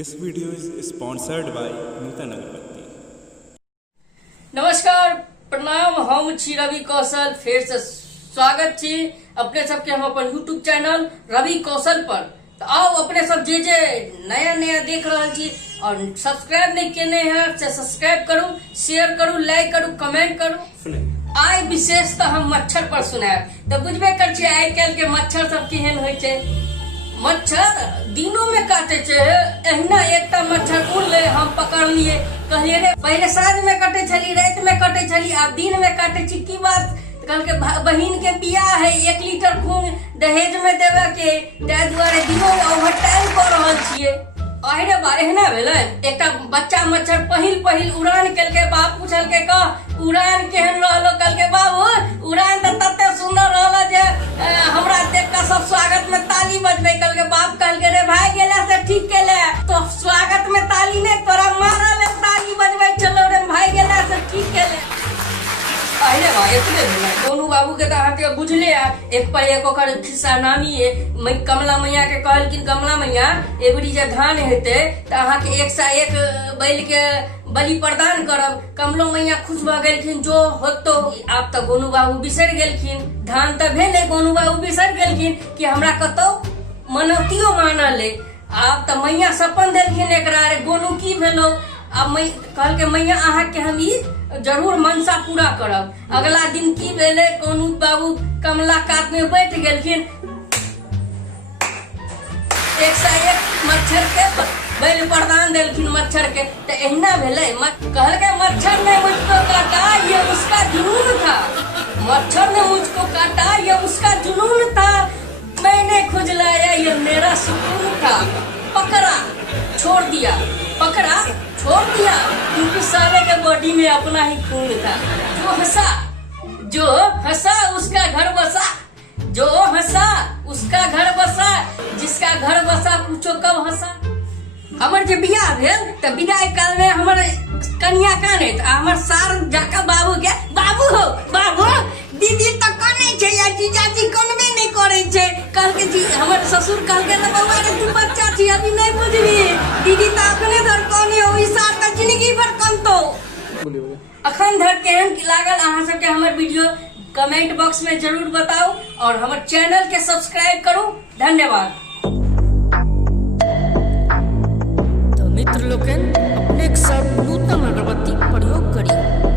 This video is sponsored by नूतन अगरबत्ती। नमस्कार, प्रणाम। हम छी रवि कौशल, फिर से स्वागत छी अपने सबके हम अपन यूट्यूब चैनल रवि कौशल पर। तो आओ अपने सब जे नया नया देख रहा छी और सब्सक्राइब नहीं केने हैं से सब्सक्राइब करू, शेयर करू, लाइक करू, कमेंट करू। आइ विशेषतः हम मच्छर पर सुनाब। तो बुझबे कर छी आइ काल्हि के मच्छर सब केहन होइ छै। मच्छर दिनों में काटे छे। एहना एकटा मच्छर उड़ले, हम पकड़ लिए, कहलिए रे पहले साँझ में कटे छली, रात में कटे छली, अब दिन में काटे छी, की बात? कल के बहिन के बियाह है, 1 लीटर खून दहेज में देवे के, ताहि दुआरे दिनों में ओवर टाइम कर रहल छियै। अरे बा एहना भेलै। एकटा बच्चा मच्छर पहिल उड़ान केलकै, बाप पूछलकै का उड़ान केहन रहलो? कहलकै बाबू उड़ान तो तते सुंदर रहलो जे हमरा देख के सब स्वागत में ताली बजबै। कहलकै बाप, कहलकै रे भाई गेला से ठीक केले, तो स्वागत में ताली नहीं तोरा मारा में ताली बजबै चलो रे भाई गेला से ठीक केले। अरे भाई इतने गोनू बाबू के तो बुझले एक पर एक ओकर खिस्सा नामी है। कमला मैया के कहलखिन कमला मैया एबरी जे धान हेते तो अहाँ के 101 बैल के बलि प्रदान करब। कमलो मैया खुश भ गेलखिन, जो होतो। आब तो गोनू बाबू बिसर गेलखिन, धान तो भेले, गोनू बाबू बिसर गेलखिन कि हमरा कतौ मनौतियो मानल है। आब तो मैया सपन देलखिन एकरा, रे गोनू की भेलो? अब कहलकै मैया अहाँ के हम ई जरूर मनसा पूरा करब। अगला दिन की भेले, गोनू बाबू कमला कात में बैठ गेलखिन, 101 मच्छर के बैल प्रदान देलखिन मच्छर के। तो एहना भेले। कहलकै मच्छर ने मुझको काटा, ये उसका जुनून था। मच्छर ने मुझको काटा, ये उसका जुनून था। मैंने खुद लाया, ये मेरा सुकून था। पकड़ा छोड़ दिया, पकड़ा छोड़ दिया, क्योंकि सारे के बॉडी में अपना ही खून था। जो हंसा उसका घर बसा, जो हंसा उसका घर बसा, जिसका घर बसा पूछो कब हंसा। हमर जे बियाह भेल तो विदाई काल में हमर कन्या काने हमर सार जाका बाबू के बाबू हो बाबू, दीदी तो कने छै या जीजाजी कनबे नहीं करे छै। कहलके जी हमर ससुर कहलके ना बउआ रे तू बच्चा छी अभी नहीं बुझबी, दीदी तो अपने धर कने हो, ई सार त जिंदगी भर कनतो। अखन धर केहन लागल अहाँ सबके हमर वीडियो कमेंट बॉक्स में जरूर बताओ और हमर चैनल के सब्सक्राइब करू। धन्यवाद। तो मित्र लोकन अपने सब नूतन अगरबत्ती प्रयोग करी।